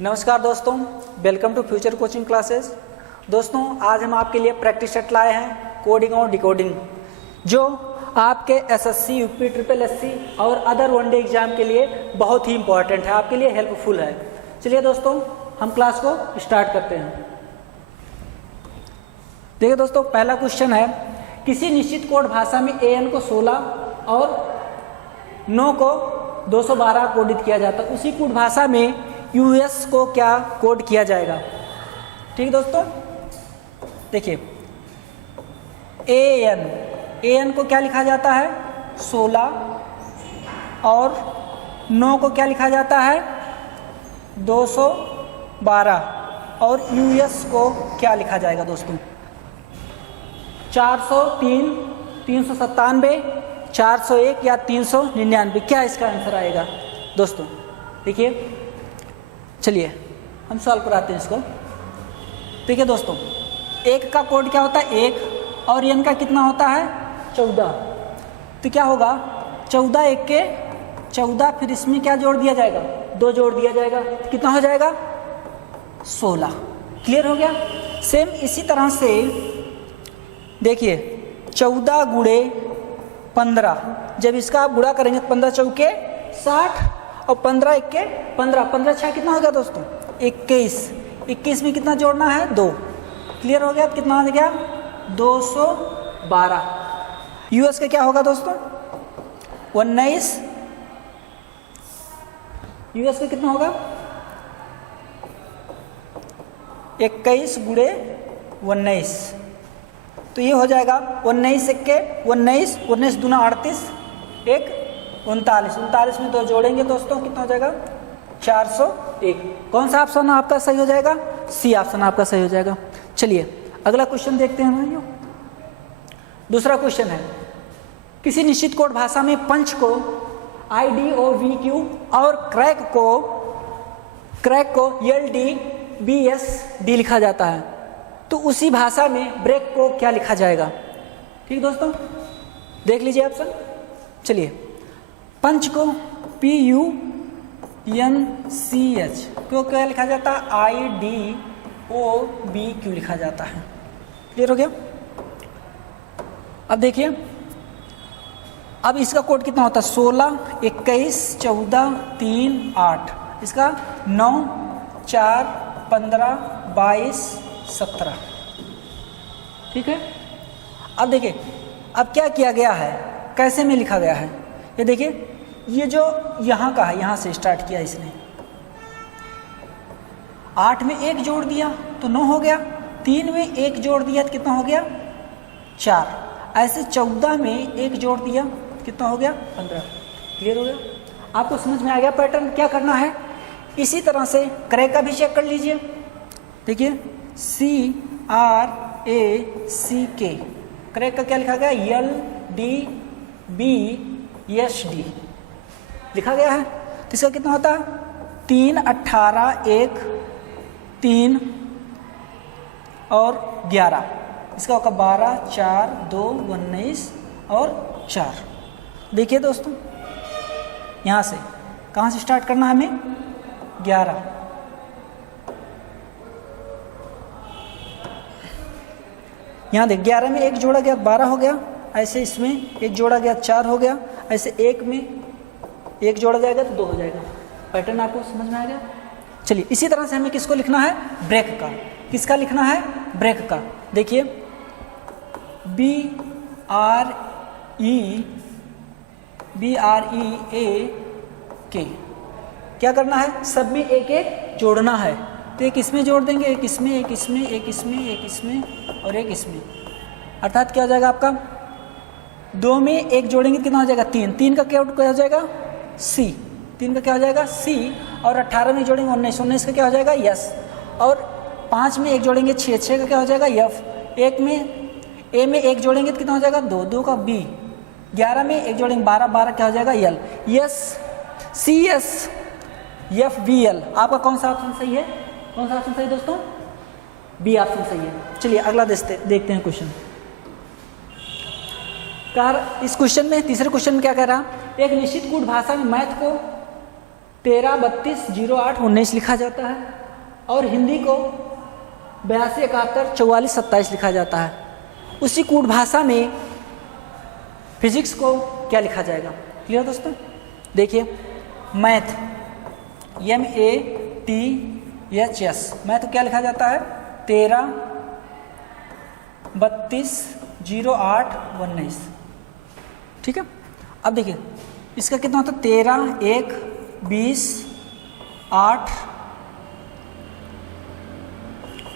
नमस्कार दोस्तों, welcome to future coaching classes. दोस्तों, आज हम आपके लिए प्रैक्टिस सेट लाए हैं कोडिंग और डिकोडिंग, जो आपके एसएससी, यूपी, ट्रिपल एससी और अदर वनडे एग्जाम के लिए बहुत ही इंपॉर्टेंट है, आपके लिए हेल्पफुल है। चलिए दोस्तों, हम क्लास को स्टार्ट करते हैं। देखिए दोस्तों, पहला क्वेश्चन है, किसी निश्चित कोड भाषा में an को 16 और no को 212 कोडित किया जाता है, उसी कोड भाषा में यूएस को क्या कोड किया जाएगा। ठीक दोस्तों, देखिए an को क्या लिखा जाता है 16 और नो को क्या लिखा जाता है 212 और यूएस को क्या लिखा जाएगा दोस्तों 403, 397, 401 या 399, क्या इसका आंसर आएगा दोस्तों। देखिए, चलिए हम सॉल्व कराते हैं इसको। देखिए दोस्तों, एक का कोड क्या होता है 1 और n का कितना होता है 14, तो क्या होगा 14 1 के 14, फिर इसमें क्या जोड़ दिया जाएगा 2 जोड़ दिया जाएगा, तो कितना हो जाएगा 16। क्लियर हो गया। सेम इसी तरह से देखिए 14 गुणे 15, जब इसका आप गुणा करेंगे 15 चौके 60 और 15 1 के 15, 15 6 कितना हो गया दोस्तों 21, 21 में कितना जोड़ना है 2। क्लियर हो गया, तो कितना हो गया 212। यूएस का क्या होगा दोस्तों 19, यूएस का कितना होगा 21 गुणे 19, तो ये हो जाएगा 19 1 के 19, 19 दूना 38, 1 39, 39 में 2 जोड़ेंगे दोस्तों, कितना हो जाएगा 401। कौन सा ऑप्शन आपका सही हो जाएगा, सी ऑप्शन आपका सही हो जाएगा। चलिए अगला क्वेश्चन देखते हैं भाइयों। दूसरा क्वेश्चन है, किसी निश्चित कोड भाषा में पंच को IDOVQ और क्रैक को LDBSD लिखा जाता है, तो उसी भाषा में ब्रेक को क्या लिखा जाएगा। ठीक दोस्तों, देख लीजिए ऑप्शन। चलिए, पंच को PUNCH को क्या लिखा जाता है IDOBQ लिखा जाता है। क्लियर हो गया। अब देखिए, अब इसका कोड कितना होता है 16 21 14 3 8, इसका 9 4 15 22 17। ठीक है। अब देखिए, अब क्या किया गया है, कैसे में लिखा गया है, ये देखिए, ये जो यहाँ का है, यहाँ से स्टार्ट किया इसने, 8 में 1 जोड़ दिया तो 9 हो गया, 3 में 1 जोड़ दिया तो कितना हो गया 4, ऐसे 14 में 1 जोड़ दिया कितना हो गया 15। क्लियर हो गया। आपको समझ में आ गया पैटर्न क्या करना है। इसी तरह से क्रैक का भी चेक कर लीजिए। देखिए CRACK, क्रैक का क्या लिखा गया LDBSD लिखा गया है, तो इसका कितना होता है 3 18 1 3 और 11, इसका होगा 12 4 2 19 और 4। देखिए दोस्तों, यहाँ से कहाँ से स्टार्ट करना है हमें 11, यहाँ देख 11 में 1 जोड़ा गया 12 हो गया, ऐसे इसमें 1 जोड़ा गया 4 हो गया, ऐसे 1 में 1 जोड़ा जाएगा तो 2 हो जाएगा। पैटर्न आपको समझ में आ गया। चलिए, इसी तरह से हमें किसको लिखना है ब्रेक का, किसका लिखना है ब्रेक का। देखिए BREAK, क्या करना है, सब में 1 1 जोड़ना है, तो एक इसमें जोड़ देंगे, एक इसमें, एक इसमें, एक इसमें, एक इसमें और एक इसमें, अर्थात क्या हो जाएगा आपका 2 में 1 जोड़ेंगे कितना हो जाएगा 3, 3 का क्या हो जाएगा C, 3 का क्या हो जाएगा C, और 18 में जोड़ेंगे 19, 19 का क्या हो जाएगा S, और 5 में 1 जोड़ेंगे 6, 6 का क्या हो जाएगा F, 1 में A में 1 जोड़ेंगे तो कितना हो जाएगा 2, 2 का B, 11 में 1 जोड़ेंगे 12, 12 क्या हो जाएगा L, SCSFVL। आपका कौन सा ऑप्शन सही है, कौन सा ऑप्शन सही है दोस्तों, बी ऑप्शन सही है। चलिए अगला देखते हैं क्वेश्चन। इस क्वेश्चन में, तीसरे क्वेश्चन में क्या कह रहा, एक निश्चित कोड भाषा में मैथ को 13320819 लिखा जाता है, और हिंदी को 82714427 लिखा जाता है। उसी कूट भाषा में फिजिक्स को क्या लिखा जाएगा? क्लियर दोस्तों? देखिए मैथ, MATHS, मैथ क्या लिखा जाता है? 13320819। ठीक है, अब देखिए इसका कितना होता है? 13 1 20 8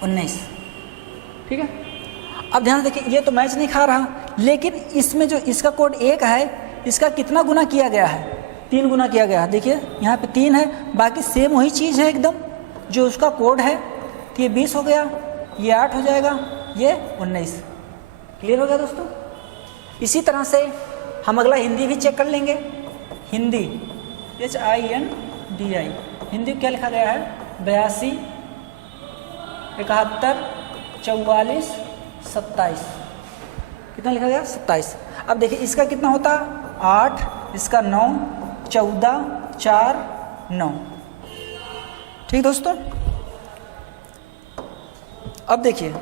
19। ठीक है, अब ध्यान देखिए, ये तो मैच नहीं खा रहा, लेकिन इसमें जो इसका कोड 1 है, इसका कितना गुना किया गया है? 3 गुना किया गया है। देखिए यहाँ पे 3 है, बाकी सेम वही चीज़ है एकदम जो उसका कोड है। तो ये 20 हो गया, ये 8 हो जाएगा, ये 19। क्लियर हो गया दोस्तों? इसी तरह से हम अगला हिंदी भी चेक कर लेंगे। हिंदी HINDI, हिंदी क्या लिखा गया है? 82 71 44 27। कितना लिखा गया? 27। अब देखिए इसका कितना होता? 8, इसका 9, 14 4 9। ठीक दोस्तों, अब देखिए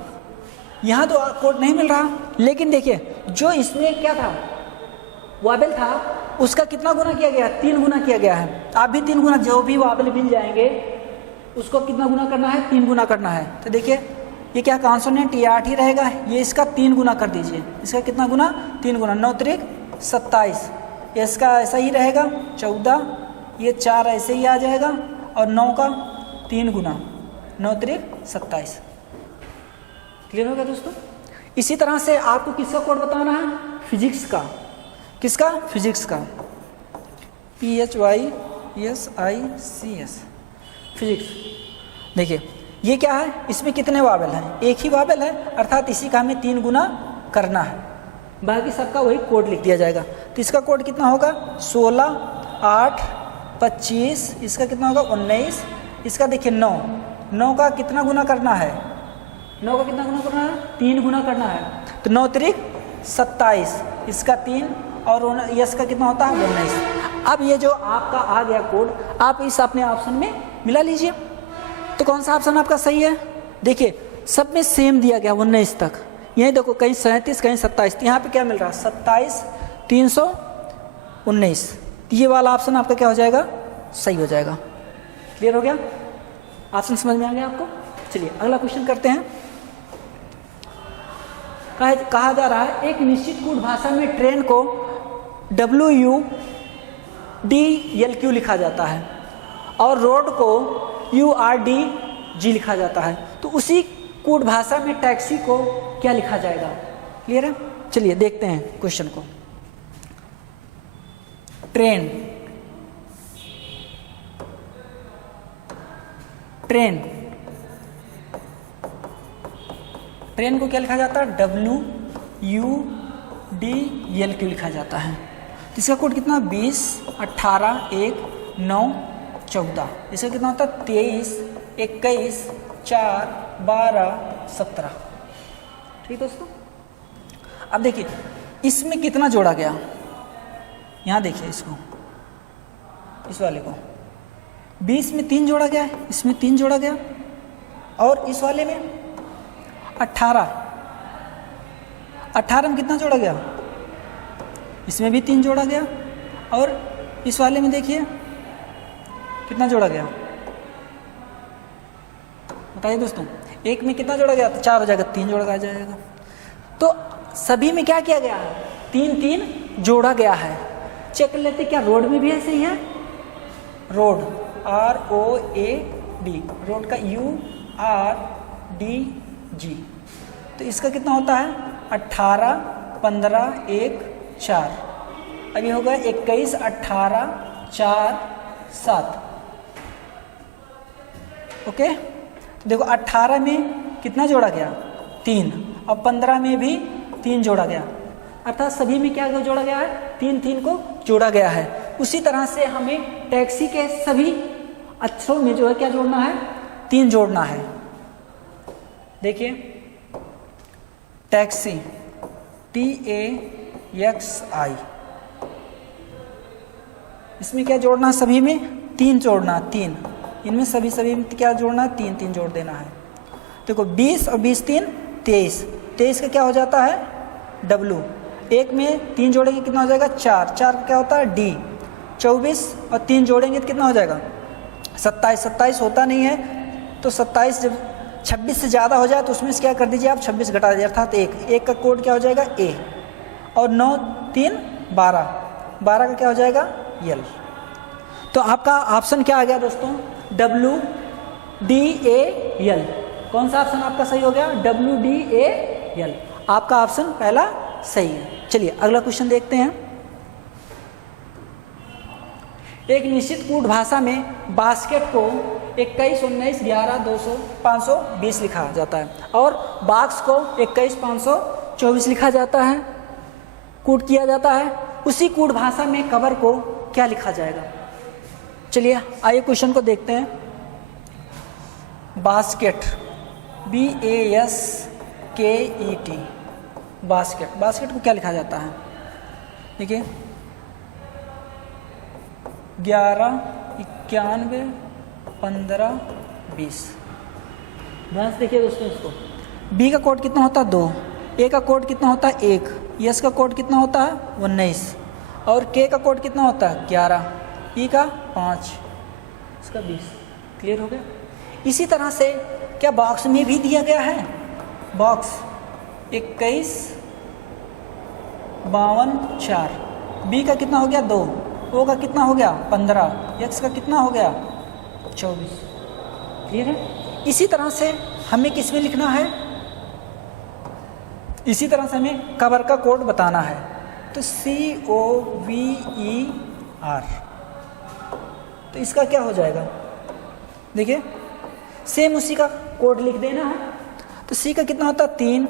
यहाँ तो कोड नहीं मिल रहा, लेकिन देखिए जो इसमें क्या था, वाबल था, उसका कितना गुना किया गया? 3 गुना किया गया है। आप भी 3 गुना, जो भी वाबल मिल जाएंगे उसको कितना गुना करना है? 3 गुना करना है। तो देखिए ये क्या कॉन्सोनेंट, ये 8 ही रहेगा, ये इसका 3 गुना कर दीजिए। इसका कितना गुना? 3 गुना। 9 त्रिक 27, इसका ऐसा ही रहेगा 14, ये 4 ऐसे ही आ जाएगा, और 9 का 3 गुना, 9 त्रिक 27। क्लियर हो गया दोस्तों? इसी तरह से आपको किसका कोड बताना है? फिजिक्स का। किसका? फिजिक्स का। PHYSICS, physics. देखिए ये क्या है? इसमें कितने वावेल हैं? एक ही वावेल है, अर्थात इसी का हमें 3 गुना करना है, बाकी सबका वही कोड लिख दिया जाएगा। तो इसका कोड कितना होगा? 16 8 25, इसका कितना होगा? 19, इसका देखिए 9, 9 का कितना गुना करना है? 9 का कितना गुना करना है? 3 गुना करना है। तो 9 त्रिक 27, इसका 3, और यस का कितना होता है? 19। अब ये जो आपका आ गया कोड, आप इस अपने ऑप्शन में मिला लीजिए। तो कौन सा ऑप्शन आपका सही है? देखिए सब में सेम दिया गया 19 तक। यही देखो, कहीं 37 कहीं 27, यहाँ पे क्या मिल रहा है? 27 319। ये वाला ऑप्शन आपका क्या हो जाएगा? सही हो जाएगा। क्लियर हो गया? ऑप्शन समझ में आ गया आपको? चलिए अगला क्वेश्चन करते हैं। कहा जा रहा है एक निश्चित कूट भाषा में ट्रेन को WUDLQ लिखा जाता है और रोड को URDG लिखा जाता है। तो उसी कूट भाषा में टैक्सी को क्या लिखा जाएगा? क्लियर है? चलिए देखते हैं क्वेश्चन को। ट्रेन, ट्रेन, ट्रेन को क्या लिखा जाता है? WUDLQ लिखा जाता है। इसका कोड कितना? 20 18 1 9 14। इसका कितना होता है? 23 21 4 12 17। ठीक दोस्तों, अब देखिए इसमें कितना जोड़ा गया। यहाँ देखिए इसको, इस वाले को 20 में 3 जोड़ा गया है, इसमें 3 जोड़ा गया, और इस वाले में 18 में कितना जोड़ा गया? इसमें भी 3 जोड़ा गया, और इस वाले में देखिए कितना जोड़ा गया? बताइए दोस्तों, एक में कितना जोड़ा गया? तो 4 हो जाएगा, 3 जोड़ा जाएगा। तो सभी में क्या किया गया है? 3 जोड़ा गया है। चेक कर लेते क्या रोड में भी ऐसे ही है? रोड ROAD, रोड का URDG। तो इसका कितना होता है? 18 15 1 4। अब ये हो गया 21 18 4 7। ओके, तो देखो 18 में कितना जोड़ा गया? 3, और 15 में भी 3 जोड़ा गया, अर्थात सभी में क्या जोड़ा गया है? 3 को जोड़ा गया है। उसी तरह से हमें टैक्सी के सभी अक्षरों में जो है क्या जोड़ना है? 3 जोड़ना है। देखिए टैक्सी TAXI, इसमें क्या जोड़ना है? सभी में 3 जोड़ना, 3 इनमें सभी में क्या जोड़ना है, 3 3 जोड़ देना है। देखो 20 और 20 3 23, 23 का क्या हो जाता है W, एक में 3 जोड़ेंगे कितना हो जाएगा 4, 4 का क्या होता है D, 24 और 3 जोड़ेंगे तो कितना हो जाएगा 27, 27 होता नहीं है तो 27 जब 26 से ज़्यादा हो जाए तो उसमें से क्या कर दीजिए आप 26 घटा दीजिए, अर्थात एक का कोड क्या हो जाएगा A, और 9 3 12, 12 का क्या हो जाएगा L। तो आपका ऑप्शन क्या आ गया दोस्तों, WDAL। कौन सा ऑप्शन आपका सही हो गया, WDAL, आपका ऑप्शन पहला सही है। चलिए अगला क्वेश्चन देखते हैं। एक निश्चित कूट भाषा में बास्केट को 21 19 11 200 520 लिखा जाता है और बॉक्स को 21 524 लिखा जाता है, कूट किया जाता है। उसी कूट भाषा में कवर को क्या लिखा जाएगा। चलिए आइए क्वेश्चन को देखते हैं। बास्केट, BASKET, बास्केट, बास्केट को क्या लिखा जाता है, देखिए 11 91 15 20। ध्यान से देखिए दोस्तों इसको, B का कोड कितना होता है 2, A का कोड कितना होता है 1, S का कोड कितना होता है 19 और K का कोड कितना होता है 11, E का 5, इसका 20। क्लियर हो गया। इसी तरह से क्या बॉक्स में भी दिया गया है, बॉक्स 21 52 4, B का कितना हो गया 2, O का कितना हो गया 15, X का कितना हो गया 24। क्लियर है। इसी तरह से हमें किस में लिखना है, इसी तरह से हमें कवर का कोड बताना है तो COVER, तो इसका क्या हो जाएगा, देखिए सेम उसी का कोड लिख देना है। तो C का कितना होता है 3,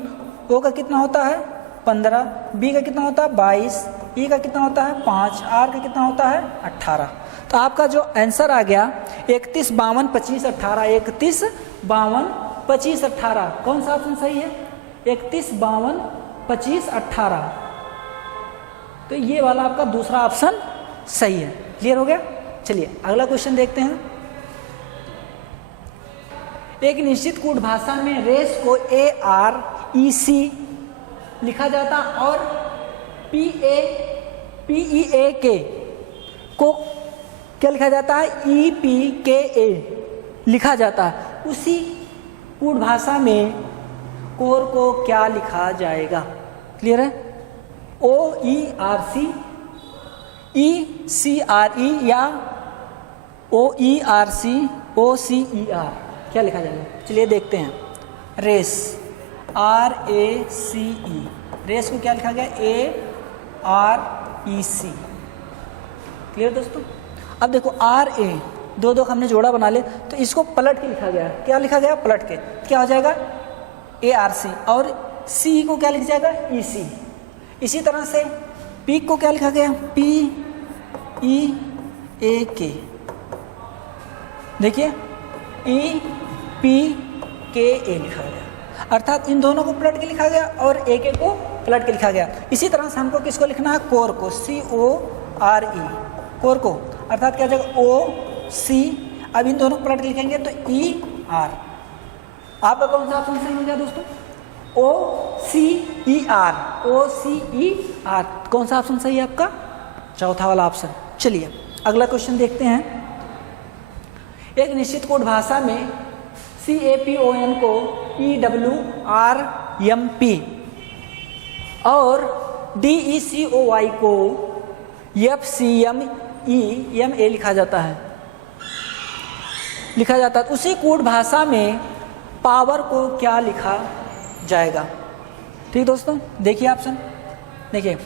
O का कितना होता है 15, B का कितना होता है 22, E का कितना होता है 5, R का कितना होता है 18। तो आपका जो आंसर आ गया 31 52 25 18, 31 52 25 18, कौन सा ऑप्शन सही है 31 52 25 18। तो ये वाला आपका दूसरा ऑप्शन सही है। क्लियर हो गया। चलिए अगला क्वेश्चन देखते हैं। एक निश्चित कूट भाषा में रेस को AREC लिखा जाता और PEAK को क्या लिखा जाता है EPKA लिखा जाता है। उसी कूट भाषा में कोर को क्या लिखा जाएगा। क्लियर है। OERC, ECRE या OERC OCER क्या लिखा जाएगा। चलिए देखते हैं। रेस RACE, रेस को क्या लिखा गया AREC। क्लियर दोस्तों। अब देखो RA दो दो हमने जोड़ा बना ले तो इसको पलट के लिखा गया। क्या लिखा गया पलट के, क्या हो जाएगा ARC और C को क्या लिखा जाएगा EC। इसी तरह से P को क्या लिखा गया PEAK। देखिए EPKA लिखा गया, अर्थात इन दोनों को पलट के लिखा गया और AK को पलट के लिखा गया। इसी तरह से हमको किसको लिखना है कोर को CORE, कोर को, अर्थात क्या जाएगा OC। अब इन दोनों को पलट के लिखेंगे तो ER। आपका कौन सा ऑप्शन सही हो गया दोस्तों OCER। कौन सा ऑप्शन सही है आपका चौथा वाला ऑप्शन। चलिए अगला क्वेश्चन देखते हैं। एक निश्चित कोड भाषा में CAPON को EWRMP और DECOY को FCMEMA लिखा जाता है। उसी कोड भाषा में पावर को क्या लिखा जाएगा। ठीक दोस्तों, देखिए ऑप्शन, देखिए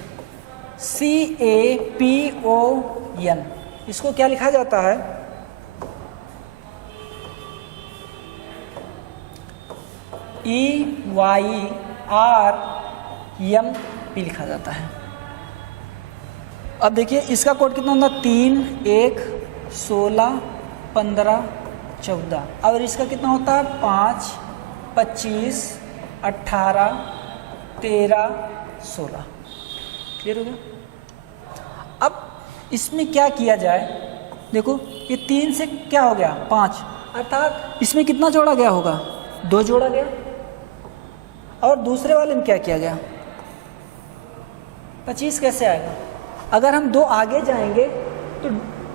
CAPON इसको क्या लिखा जाता है EYRMP लिखा जाता है। अब देखिए इसका कोड कितना होता है 3 1 16 15 14 और इसका कितना होता है 5 25 18 13 16। क्लियर हो गया। अब इसमें क्या किया जाए, देखो ये 3 से क्या हो गया 5, अर्थात इसमें कितना जोड़ा गया होगा 2 जोड़ा गया। और दूसरे वाले में क्या किया गया 25 कैसे आएगा? अगर हम 2 आगे जाएंगे तो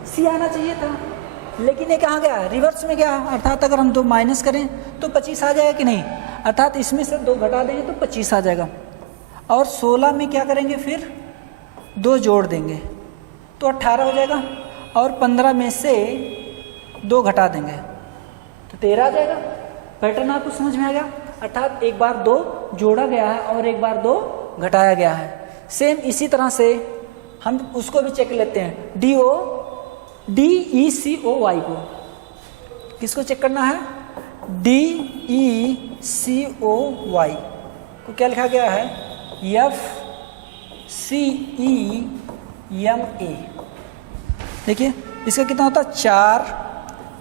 सी आना चाहिए था, लेकिन ये कहाँ गया रिवर्स में गया, अर्थात अगर हम 2 माइनस करें तो 25 आ जाएगा कि नहीं, अर्थात इसमें से 2 घटा देंगे तो 25 आ जाएगा। और 16 में क्या करेंगे फिर 2 जोड़ देंगे तो 18 हो जाएगा, और 15 में से 2 घटा देंगे तो 13 आ जाएगा। पैटर्न आपको समझ में आ गया, अर्थात एक बार 2 जोड़ा गया है और एक बार 2 घटाया गया है। सेम इसी तरह से हम उसको भी चेक लेते हैं, DECOY को। किसको चेक करना है? DECOY को क्या लिखा गया है? FCEMA। देखिए इसका कितना होता है 4,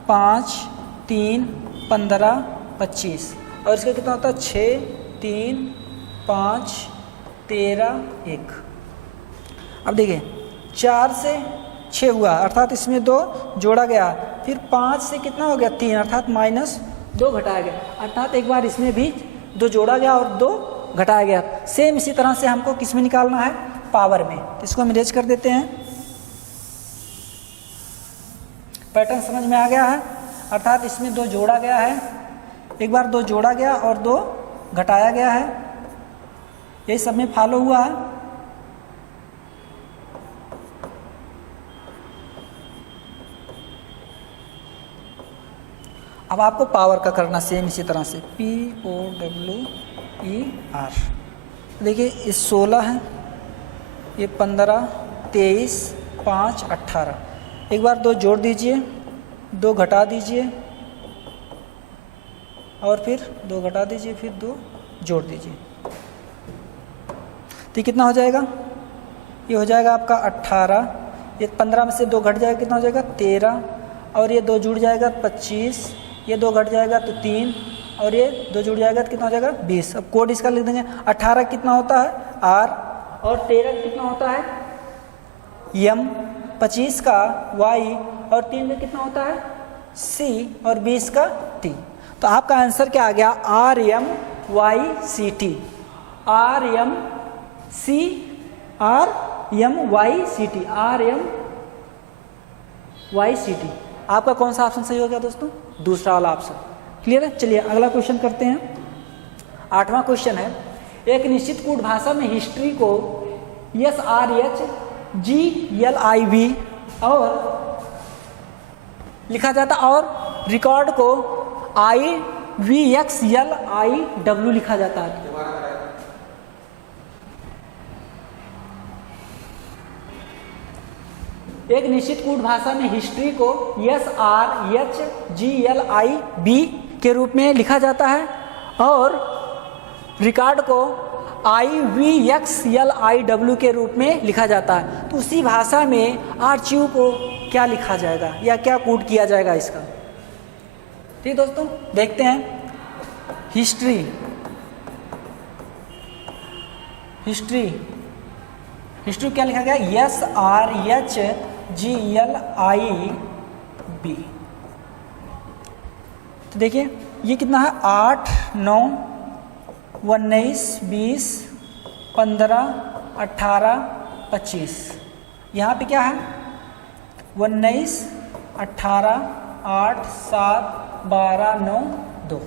5, 3, 15, 25, और इसका कितना होता है 6, 3, 5, 13, 1। अब देखिए 4 से 6 हुआ, अर्थात इसमें 2 जोड़ा गया, फिर 5 से कितना हो गया 3, अर्थात -2 घटाया गया, अर्थात एक बार इसमें भी 2 जोड़ा गया और 2 घटाया गया। सेम इसी तरह से हमको किस में निकालना है? पावर में। तो इसको हम इरेज कर देते हैं। पैटर्न समझ में आ गया है, अर्थात इसमें 2 जोड़ा गया है, एक बार 2 जोड़ा गया और 2 घटाया गया है, यही सब में फॉलो हुआ है। अब आपको पावर का करना सेम इसी तरह से, POWER। देखिए ये 16 है, ये 15, 23, 5, 18, एक बार 2 जोड़ दीजिए, 2 घटा दीजिए और फिर 2 घटा दीजिए, फिर 2 जोड़ दीजिए, तो कितना हो जाएगा? ये हो जाएगा आपका 18, ये 15 में से 2 घट जाएगा, कितना हो जाएगा 13, और ये 2 जुड़ जाएगा 25, ये 2 घट जाएगा तो 3, और ये 2 जुड़ जाएगा तो कितना हो जाएगा 20। अब कोड इसका लिख देंगे, 18 कितना होता है R, और 13 कितना होता है M, 25 का Y, और 3 में कितना होता है C, और 20 का T। तो आपका आंसर क्या आ गया? RMYCT। RMYCT। आपका कौन सा ऑप्शन सही हो गया दोस्तों? दूसरा वाला ऑप्शन। क्लियर है? चलिए अगला क्वेश्चन करते हैं। 8वां क्वेश्चन है, एक निश्चित कूट भाषा में हिस्ट्री को SRHGLIV और लिखा जाता, और रिकॉर्ड को IVXLIW लिखा जाता है। एक निश्चित कूट भाषा में हिस्ट्री को SRHGLIB के रूप में लिखा जाता है और रिकॉर्ड को IVXLIW के रूप में लिखा जाता है। तो उसी भाषा में आर्चीव को क्या लिखा जाएगा या क्या कूट किया जाएगा इसका? ठीक दोस्तों, देखते हैं। हिस्ट्री क्या लिखा गया? SRHGLIB। तो देखिए ये कितना है 8, 9, 19, 20, 15, 18, 25। यहाँ पे क्या है 19, 18, 8, 7, 12, 9, 2।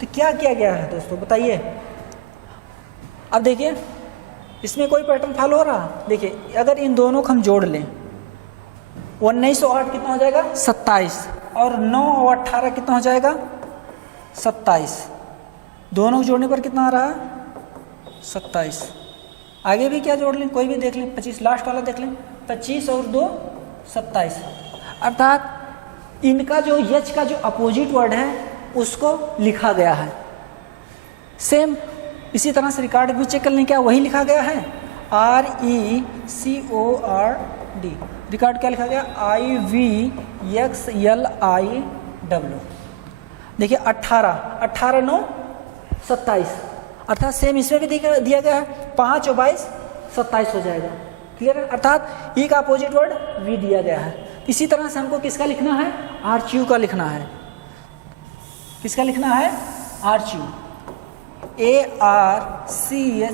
तो क्या किया गया है दोस्तों बताइए? अब देखिए इसमें कोई पैटर्न फॉलो हो रहा? देखिए अगर इन दोनों को हम जोड़ लें, 19 और 8 कितना हो जाएगा 27, और 9 और 18 कितना हो जाएगा 27। दोनों को जोड़ने पर कितना आ रहा है 27। आगे भी क्या जोड़ लें, कोई भी देख लें, 25 लास्ट वाला देख लें, 25 और 2 27। अर्थात इनका जो यच का जो अपोजिट वर्ड है उसको लिखा गया है। सेम इसी तरह से रिकॉर्ड भी चेक कर लें, क्या वही लिखा गया है? RECORD। रिकॉर्ड क्या लिखा गया? IVXLIW। देखिए 18, 9, 27, अर्थात सेम इसमें भी दिया गया है 5 और 22 27 हो जाएगा। क्लियर है, अर्थात ई का अपोजिट वर्ड वी दिया गया है। इसी तरह से हमको किसका लिखना है, आर्च यू का लिखना है। किसका लिखना है, आर्च यू, ARCHIVE।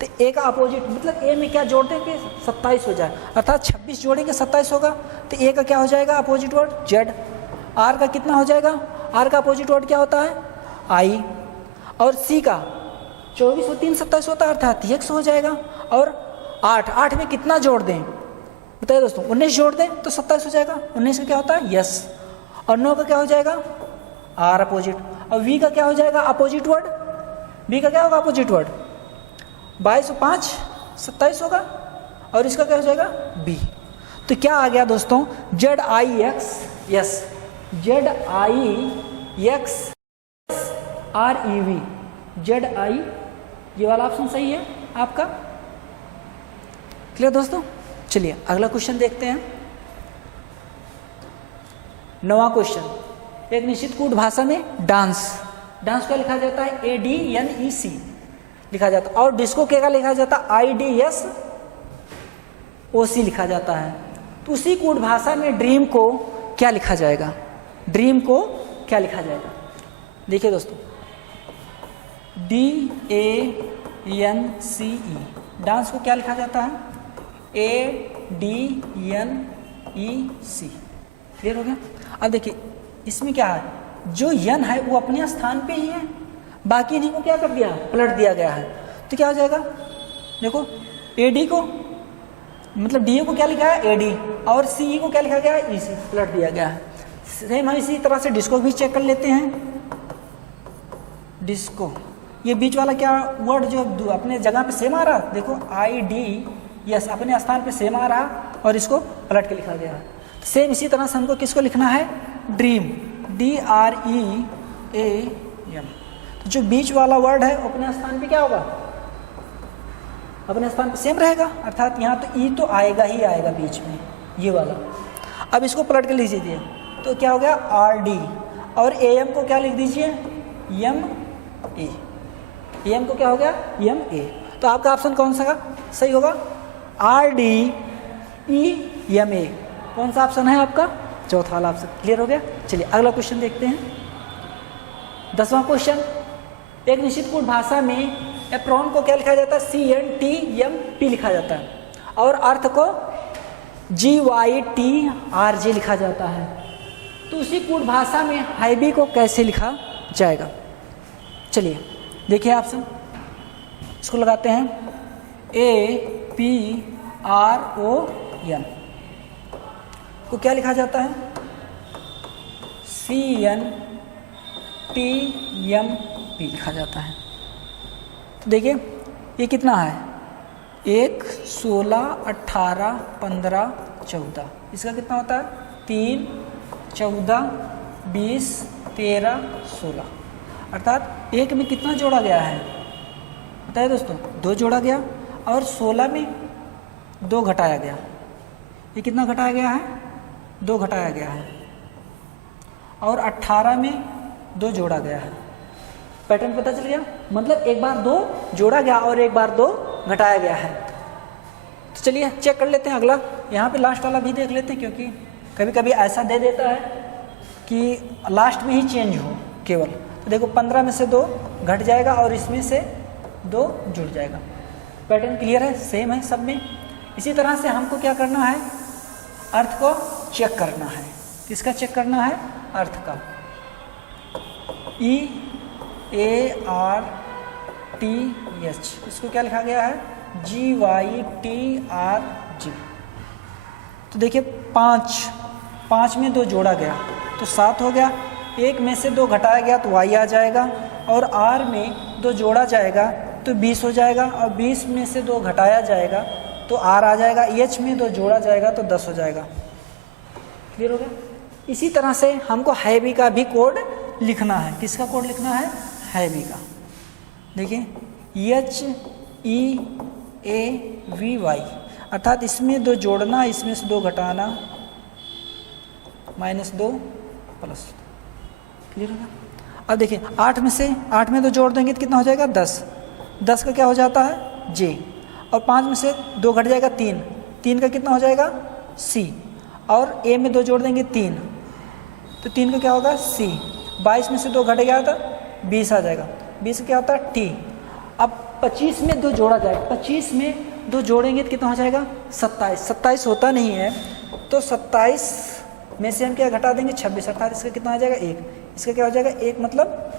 तो ए का अपोजिट मतलब ए में क्या जोड़ देंगे 27 हो जाए, अर्थात 26 जोड़ेंगे 27 होगा। तो ए का क्या हो जाएगा अपोजिट वर्ड जेड। आर का कितना हो जाएगा, आर का अपोजिट वर्ड क्या होता है आई। और सी का 24 और 3 27 होता है, अर्थात एक्स हो जाएगा। और 8 में कितना जोड़ दें बताइए दोस्तों, 19 जोड़ दें तो 27 हो जाएगा। 19 का क्या होता है यस। और 9 का क्या हो जाएगा आर अपोजिट। और वी का क्या हो जाएगा अपोजिट वर्ड, बी का क्या होगा अपोजिट वर्ड 22 और 5 27 होगा। और इसका क्या हो जाएगा बी। तो क्या आ गया दोस्तों ZIX yes, ZIX REV, ZI, ये वाला ऑप्शन सही है आपका। क्लियर दोस्तों, चलिए अगला क्वेश्चन देखते हैं। 9वां क्वेश्चन, एक निश्चित कूट भाषा में डांस का लिखा जाता है ADNEC लिखा जाता है, और डिस्को के का लिखा जाता है IDSOC लिखा जाता है। तो उसी कूट भाषा में ड्रीम को क्या लिखा जाएगा, ड्रीम को क्या लिखा जाएगा। देखिए दोस्तों DANCE, डांस को क्या लिखा जाता है ADNEC। क्लियर हो गया। अब देखिए इसमें क्या है, जो यन है वो अपने स्थान पे ही है, बाकी डी को क्या कर दिया पलट दिया गया है। तो क्या हो जाएगा देखो AD को मतलब DA को क्या लिखा है AD, और CE को क्या लिखा गया है EC, पलट दिया गया है। सेम हम इसी तरह से डिस्को भी चेक कर लेते हैं। डिस्को ये बीच वाला क्या वर्ड जो अपने जगह पे सेम आ रहा, देखो ID यस अपने स्थान पे सेम आ रहा, और इसको पलट के लिखा गया है। सेम इसी तरह से हमको किसको लिखना है ड्रीम, DREAM। तो जो बीच वाला वर्ड है अपने स्थान पे क्या होगा, अपने स्थान पे सेम रहेगा, अर्थात यहाँ तो ई तो आएगा ही आएगा बीच में ये वाला। अब इसको पलट के लिख दीजिए तो क्या हो गया RD, और AM को क्या लिख दीजिए MA, AM को क्या हो गया MA। तो आपका ऑप्शन कौन सा सही होगा RDEMA। कौन सा ऑप्शन है आपका चौथा वाला ऑप्शन। क्लियर हो गया। चलिए अगला क्वेश्चन देखते हैं। 10वां क्वेश्चन, एक निश्चित कूट भाषा में एप्रॉन को क्या लिखा जाता है CNTMP लिखा जाता है, और अर्थ को GYTRJ लिखा जाता है। तो उसी कूट भाषा में हाईबी को कैसे लिखा जाएगा। चलिए देखिए ऑप्शन, इसको लगाते हैं APRON को क्या लिखा जाता है CNTMP लिखा जाता है। तो देखिए ये कितना है 1 16 18 15 14, इसका कितना होता है 3 14 20 13 16, अर्थात 1 में कितना जोड़ा गया है बताइए दोस्तों 2 जोड़ा गया, और 16 में 2 घटाया गया। ये कितना घटाया गया है 2 घटाया गया है, और 18 में 2 जोड़ा गया है। पैटर्न पता चल गया, मतलब एक बार 2 जोड़ा गया और एक बार 2 घटाया गया है। तो चलिए चेक कर लेते हैं अगला, यहाँ पे लास्ट वाला भी देख लेते हैं, क्योंकि कभी कभी ऐसा दे देता है कि लास्ट में ही चेंज हो केवल। तो देखो 15 में से 2 घट जाएगा और इसमें से 2 जुड़ जाएगा। पैटर्न क्लियर है, सेम है सब में। इसी तरह से हमको क्या करना है अर्थ को चेक करना है। किसका चेक करना है अर्थ का। EARTH, इसको क्या लिखा गया है GYTRG। तो देखिए 5 में 2 जोड़ा गया तो 7 हो गया, 1 में से 2 घटाया गया तो Y आ जाएगा, और R में 2 जोड़ा जाएगा तो 20 हो जाएगा, और 20 में से 2 घटाया जाएगा तो R आ जाएगा, H में 2 जोड़ा जाएगा तो 10 हो जाएगा। क्लियर हो गया। इसी तरह से हमको हैवी का भी कोड लिखना है। किसका कोड लिखना है हैवी का। देखिए HEAVY, अर्थात इसमें 2 जोड़ना, इसमें से 2 घटाना, -2 प्लस। क्लियर होगा। अब देखिए 8 में 2 जोड़ देंगे तो कितना हो जाएगा 10। 10 का क्या हो जाता है J, और 5 में से 2 घट जाएगा 3, 3 का कितना हो जाएगा C, और A में 2 जोड़ देंगे 3, तो 3 का क्या होगा C, 22 में से 2 घट गया था 20 आ जाएगा, 20 का क्या होता है T। अब 25 में 2 जोड़ा जाएगा, 25 में 2 जोड़ेंगे तो कितना हो जाएगा 27, 27 होता नहीं है तो 27 में से हम क्या घटा देंगे 26, 28, इसका कितना आ जाएगा 1, इसका क्या हो जाएगा 1 मतलब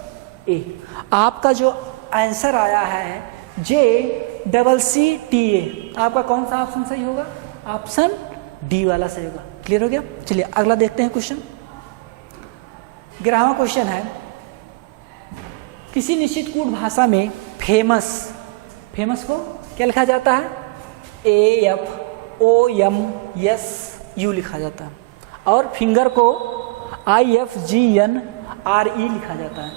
A। आपका जो आंसर आया है JCCTA, आपका कौन सा ऑप्शन सही होगा, ऑप्शन डी वाला सही होगा। क्लियर हो गया। चलिए अगला देखते हैं क्वेश्चन। 11वां क्वेश्चन है, किसी निश्चित कूट भाषा में फेमस को क्या लिखा जाता है, AFOMSU लिखा जाता है, और फिंगर को IFGNRE लिखा जाता है।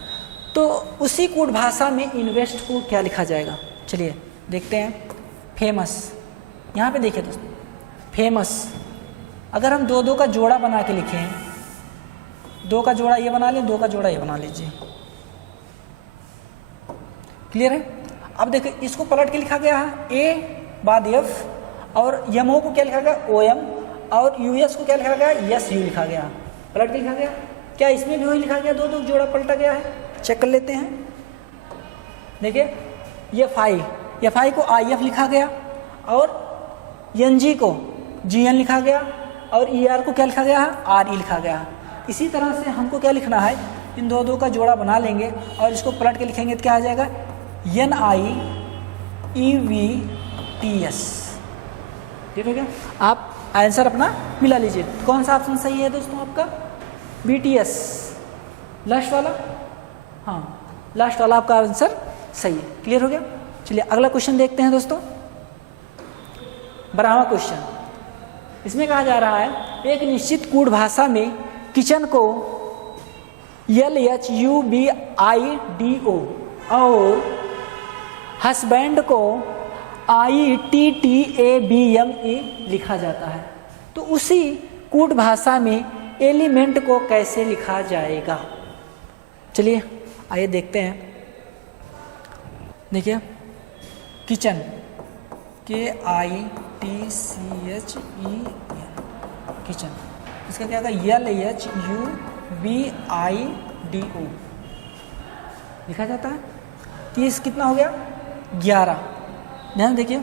तो उसी कूट भाषा में इन्वेस्ट को क्या लिखा जाएगा, चलिए देखते हैं। फेमस, यहाँ पे देखिए दोस्तों, फेमस अगर हम 2 का जोड़ा बना के लिखें, 2 का जोड़ा ये बना लें, 2 का जोड़ा ये बना लीजिए। क्लियर है। अब देखिए इसको पलट के लिखा गया है A बाद F, और यमो को क्या लिखा गया OM, और US को क्या लिखा गया SU लिखा गया, पलट के लिखा गया। क्या इसमें भी वही लिखा गया, 2 जोड़ा पलटा गया है, चेक कर लेते हैं। देखिए ये फाई को IF लिखा गया, और NG को GN लिखा गया, और ER को क्या लिखा गया है RE लिखा गया है। इसी तरह से हमको क्या लिखना है, इन 2 का जोड़ा बना लेंगे और इसको पलट के लिखेंगे तो क्या आ जाएगा NIEVTS। ठीक हो गया। आप आंसर अपना मिला लीजिए। कौन सा ऑप्शन सही है दोस्तों आपका, BTS लास्ट वाला, हाँ लास्ट वाला आपका आंसर सही है। क्लियर हो गया। चलिए अगला क्वेश्चन देखते हैं दोस्तों। 12वां क्वेश्चन, इसमें कहा जा रहा है एक निश्चित कूट भाषा में किचन को LHUBIDO और हस्बैंड को ITTABME लिखा जाता है। तो उसी कूट भाषा में एलिमेंट को कैसे लिखा जाएगा, चलिए आइए देखते हैं। देखिए किचन KITCHEN, किचन, इसका क्या होगा LHUBIDO लिखा जाता है। 30 कितना हो गया 11, ध्यान देखिए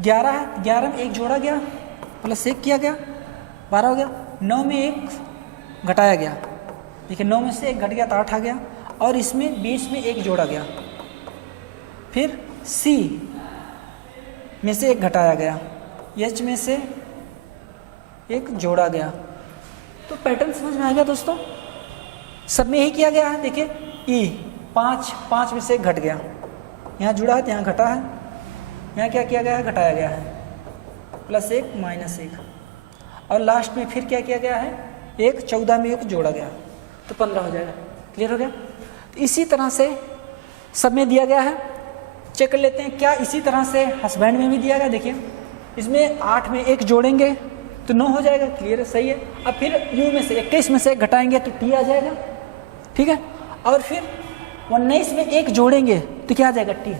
11 है, 11 में 1 जोड़ा गया प्लस 1 किया गया 12 हो गया। 9 में 1 घटाया गया, देखिए 9 में से 1 घट गया तो 8 आ गया, और इसमें 20 में 1 जोड़ा गया, फिर C में से 1 घटाया गया, H में से 1 जोड़ा गया। तो पैटर्न समझ में आ गया दोस्तों, सब में ही किया गया है। देखिए E 5 में से 1 घट गया, यहाँ जुड़ा है तो यहाँ घटा है, यहाँ क्या किया गया है घटाया गया है, +1 -1, और लास्ट में फिर क्या किया गया है 1, 14 में 1 जोड़ा गया तो 15 हो जाएगा। क्लियर हो गया। तो इसी तरह से सब में दिया गया है, चेक कर लेते हैं क्या इसी तरह से हस्बैंड में भी दिया गया। देखिए इसमें 8 में 1 जोड़ेंगे तो 9 हो जाएगा। क्लियर है, सही है। अब फिर U में से 21 में से 1 घटाएंगे तो T आ जाएगा, ठीक है। और फिर 19 में 1 जोड़ेंगे तो क्या आ जाएगा T।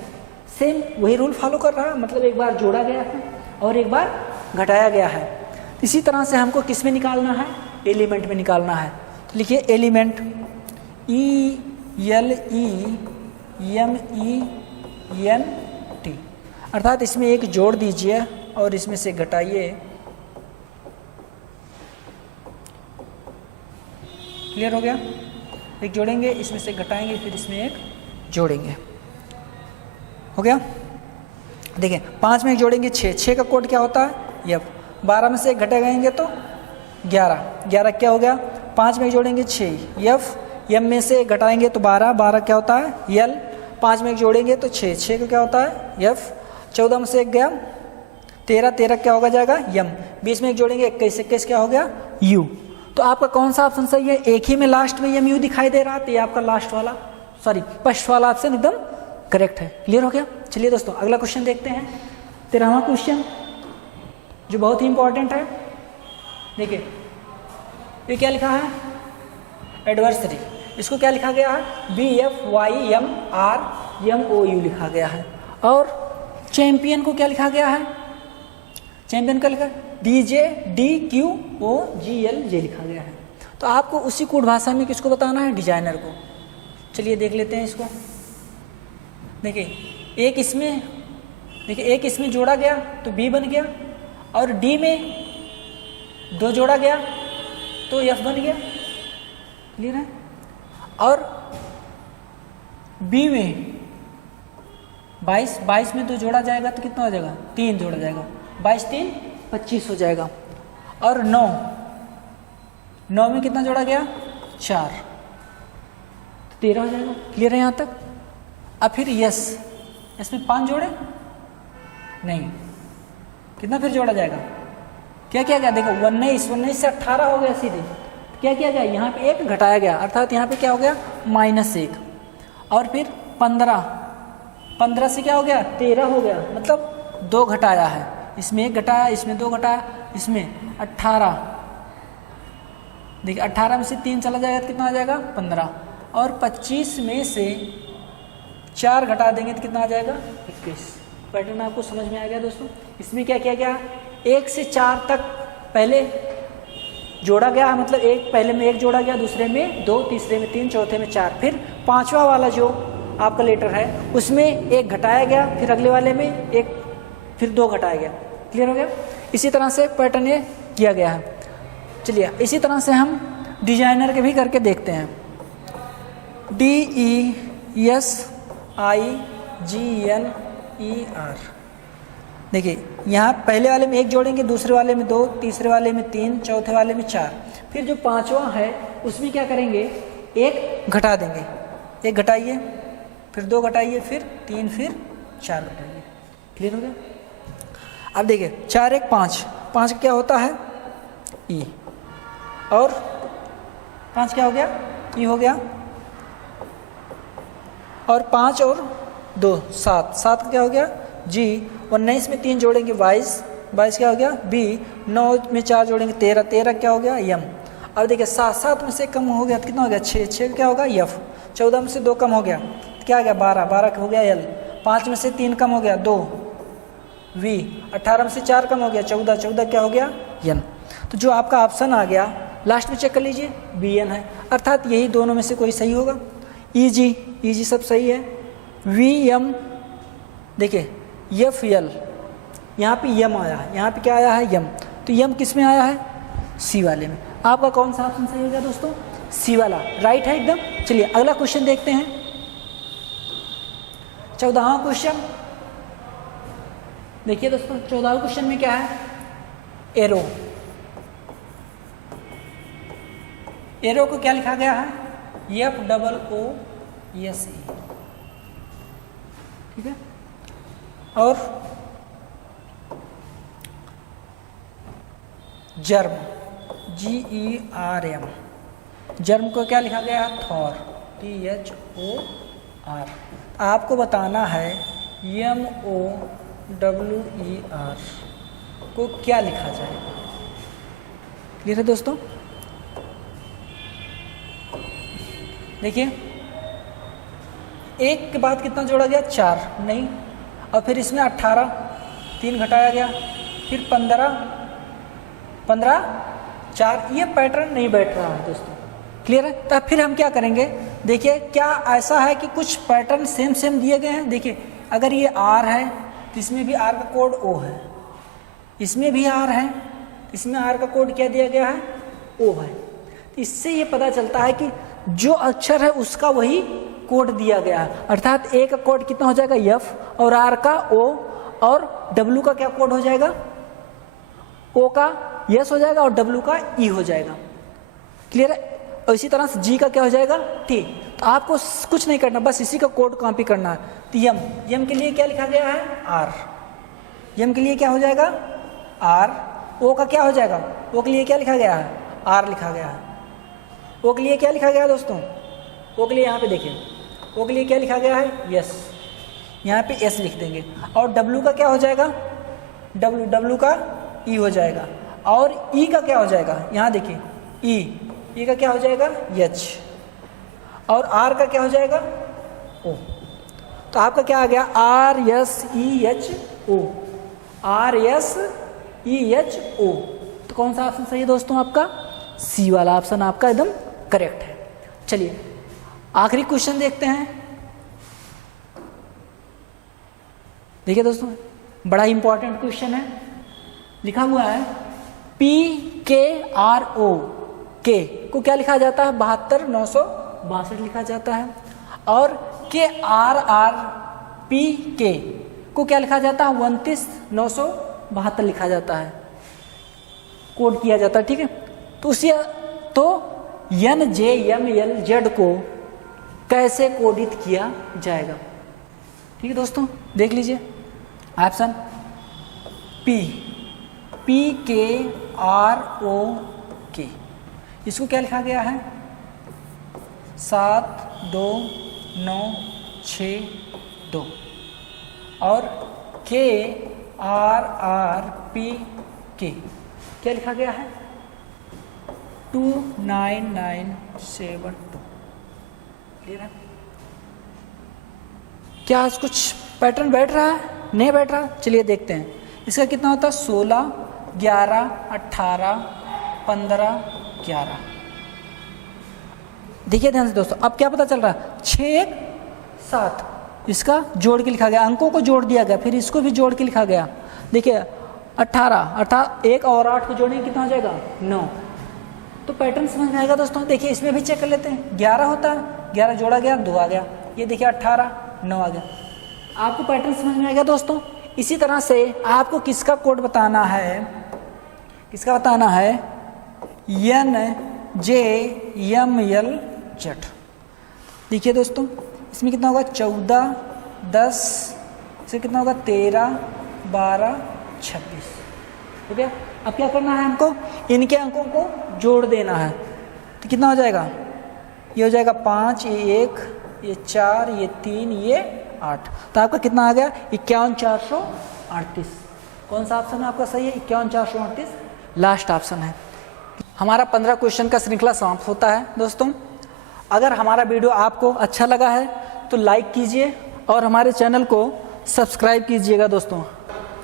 सेम वही रूल फॉलो कर रहा है, मतलब एक बार जोड़ा गया है और एक बार घटाया गया है। इसी तरह से हमको किस में निकालना है, एलिमेंट में निकालना है। तो लिखिए एलिमेंट ELEMENT, अर्थात इसमें 1 जोड़ दीजिए और इसमें से घटाइए। क्लियर हो गया। 1 जोड़ेंगे, इसमें से घटाएंगे, फिर इसमें 1 जोड़ेंगे, हो गया। देखिए 5 में 1 जोड़ेंगे 6 का कोड क्या होता है F। 12 में से 1 घटाएंगे तो 11 क्या हो गया, 5 में 1 जोड़ेंगे 6 F, M में से 1 घटाएंगे तो 12 क्या होता है L, 5 में 1 जोड़ेंगे तो 6 का क्या होता है F, 14 में से 1 गया 13 क्या होगा जाएगा M, 20 में 1 जोड़ेंगे 21 क्या हो गया U। तो आपका कौन सा ऑप्शन सही है, एक ही में लास्ट में MU दिखाई दे रहा है, तो ये आपका लास्ट वाला फर्स्ट वाला ऑप्शन एकदम करेक्ट है। क्लियर हो गया। चलिए दोस्तों अगला क्वेश्चन देखते हैं। 13वां क्वेश्चन जो बहुत ही इंपॉर्टेंट है। देखिए ये क्या लिखा है, एडवर्सरी, इसको क्या लिखा गया है BFYMRMOU लिखा गया है। और चैंपियन को क्या लिखा गया है, चैंपियन का लिखा DJ DQOGL जे लिखा गया है। तो आपको उसी कोड भाषा में किसको बताना है, डिजाइनर को। चलिए देख लेते हैं इसको। देखिए एक इसमें जोड़ा गया तो B बन गया, और D में 2 जोड़ा गया तो F बन गया। क्लियर है। और B में 22 में 2 जोड़ा जाएगा तो कितना हो जाएगा, 3 जोड़ा जाएगा, 22 3 25 हो जाएगा। और 9 में कितना जोड़ा गया, 4 तो 13 हो जाएगा। क्लियर है यहाँ तक। अब फिर इसमें 5 जोड़े नहीं, कितना फिर जोड़ा जाएगा, क्या किया गया, देखो 19 से 18 हो गया सीधे। क्या किया गया, यहाँ पे 1 घटाया गया, अर्थात यहाँ पे क्या हो गया, -1। और फिर 15 से क्या हो गया, 13 हो गया, मतलब 2 घटाया है, इसमें 1 घटाया, इसमें 2 घटाया, इसमें 18। देखिए 18 में से 3 चला जाएगा तो कितना आ जाएगा, 15। और 25 में से 4 घटा देंगे तो कितना आ जाएगा, 21। पैटर्न आपको समझ में आ गया दोस्तों। इसमें क्या किया गया, 1 से 4 तक पहले जोड़ा गया, मतलब पहले में 1 जोड़ा गया, दूसरे में 2, तीसरे में 3, चौथे में 4, फिर 5वां वाला जो आपका लेटर है उसमें 1 घटाया गया, फिर अगले वाले में 1, फिर 2 घटाया गया। क्लियर हो गया। इसी तरह से पैटर्न ये किया गया है। चलिए इसी तरह से हम डिजाइनर के भी करके देखते हैं। DESIGNER। देखिए यहाँ पहले वाले में 1 जोड़ेंगे, दूसरे वाले में 2, तीसरे वाले में 3, चौथे वाले में 4, फिर जो 5वां है उसमें क्या करेंगे, 1 घटा देंगे, 1 घटाइए, फिर 2 घटाइए, फिर 3, फिर 4 घटाइए। क्लियर हो गया। अब देखिए 4 1 5, 5 क्या होता है, ई, और 5 क्या हो गया, ई हो गया, और 5 और 2 7, 7 क्या हो गया, जी। 19 में 3 जोड़ेंगे 22 क्या हो गया, बी। 9 में 4 जोड़ेंगे 13 क्या हो गया, यम। अब देखिए 7 में से कम हो गया तो कितना हो गया, 6 क्या होगा, यफ। 14 में से 2 कम हो गया तो क्या आ गया, 12 हो गया, एल। 5 में से 3 कम हो गया, 2, वी। 18 में से 4 कम हो गया, 14 क्या हो गया, यन। तो जो आपका ऑप्शन आ गया लास्ट में चेक कर लीजिए, बी एन है, अर्थात यही दोनों में से कोई सही होगा। ई जी सब सही है। वी एम, देखिए एफ एल, यहाँ पे यम आया है, यहाँ पे क्या आया है, यम। तो यम किस में आया है, सी वाले में। आपका कौन सा ऑप्शन सही होगा दोस्तों, सी वाला, राइट है एकदम। चलिए अगला क्वेश्चन देखते हैं। 14वां क्वेश्चन देखिए दोस्तों। 14वें क्वेश्चन में क्या है, एरो को क्या लिखा गया है, FOOSE। ठीक है। और जर्म, GERM, जर्म को क्या लिखा गया है, थॉर, THOR। आपको बताना है MOWER को क्या लिखा जाएगा। क्लियर है दोस्तों। देखिए 1 के बाद कितना जोड़ा गया, 4 नहीं, और फिर इसमें 18, 3 घटाया गया, फिर 15 4, ये पैटर्न नहीं बैठ रहा है दोस्तों। क्लियर है। तब फिर हम क्या करेंगे, देखिए क्या ऐसा है कि कुछ पैटर्न सेम दिए गए हैं। देखिए अगर ये R है तो इसमें भी R का कोड O है, इसमें भी R है, इसमें R का कोड क्या दिया गया है, O है। इससे ये पता चलता है कि जो अक्षर है उसका वही कोड दिया गया है, अर्थात A का कोड कितना हो जाएगा, F, और R का O, और W का क्या कोड हो जाएगा, O का यस हो जाएगा, और W का E हो जाएगा। क्लियर है। और इसी तरह से G का क्या हो जाएगा, T। तो आपको कुछ नहीं करना, बस इसी का कोड कॉपी करना है। तो यम के लिए क्या लिखा गया है, R। यम के लिए क्या हो जाएगा, R। O का क्या हो जाएगा, O के लिए क्या लिखा गया है, R लिखा गया है। O के लिए क्या लिखा गया है दोस्तों, O के लिए यहाँ पे देखिए, O के लिए क्या लिखा गया है, यस, यहाँ पे S लिख देंगे। और W का क्या हो जाएगा, W का E हो जाएगा। और E का क्या हो जाएगा, यहाँ देखिए E का क्या हो जाएगा, H। और R का क्या हो जाएगा, O। तो आपका क्या आ गया, RSEHO, RSEHO। तो कौन सा ऑप्शन सही है दोस्तों आपका, सी वाला ऑप्शन आपका एकदम करेक्ट है। चलिए आखिरी क्वेश्चन देखते हैं। देखिए दोस्तों बड़ा इंपॉर्टेंट क्वेश्चन है, लिखा हुआ है PKRO के को क्या लिखा जाता है, 72,962 लिखा जाता है, और KRRPK को क्या लिखा जाता है, 29,972 लिखा जाता है, कोड किया जाता है। ठीक है, तो उसी तो NJMLZ को कैसे कोडित किया जाएगा। ठीक है दोस्तों, देख लीजिए ऑप्शन PKROK, इसको क्या लिखा गया है, 72,962, और KRRPK क्या लिखा गया है, 29972। क्लियर है? क्या कुछ पैटर्न बैठ रहा है, नहीं बैठ रहा? चलिए देखते हैं इसका कितना होता है, 16, 11, 18, 15, 11। देखिए ध्यान से दोस्तों, अब क्या पता चल रहा है, 6, 7 इसका जोड़ के लिखा गया, अंकों को जोड़ दिया गया, फिर इसको भी जोड़ के लिखा गया। देखिए 18 1 और 8 को जोड़ेंगे कितना हो जाएगा, 9। तो पैटर्न समझ में आएगा दोस्तों। देखिए इसमें भी चेक कर लेते हैं, 11 होता है, 11 जोड़ा गया 2 आ गया, ये देखिए 18 9 आ गया। आपको पैटर्न समझ में आएगा दोस्तों। इसी तरह से आपको किसका कोड बताना है, किसका बताना है, NJMLZ। देखिए दोस्तों इसमें कितना होगा, 14, 10, इसमें कितना होगा, 13, 12, 26। ठीक है, अब क्या करना है हमको, इनके अंकों को जोड़ देना है। तो कितना हो जाएगा, ये हो जाएगा 5, ये 1, ये 4, ये 3, ये 8। तो आपका कितना आ गया, 51,438। कौन सा ऑप्शन है आपका सही है, 51,438 लास्ट ऑप्शन है। हमारा 15 क्वेश्चन का श्रृंखला समाप्त होता है दोस्तों। अगर हमारा वीडियो आपको अच्छा लगा है तो लाइक कीजिए और हमारे चैनल को सब्सक्राइब कीजिएगा दोस्तों।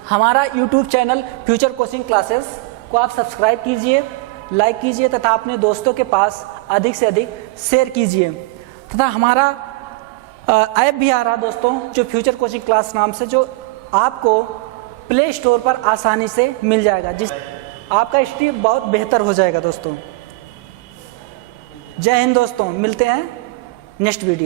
हमारा YouTube channel future coaching classes को आप सब्सक्राइब कीजिए, लाइक कीजिए तथा अपने दोस्तों के पास अधिक से अधिक शेयर कीजिए। तथा हमारा ऐप भी आ रहा दोस्तों, जो फ्यूचर कोचिंग क्लास नाम से, जो आपको प्ले स्टोर पर आसानी से मिल जाएगा, जिस आपका स्टडी बहुत बेहतर हो जाएगा दोस्तों। जय हिंद दोस्तों, मिलते हैं नेक्स्ट वीडियो।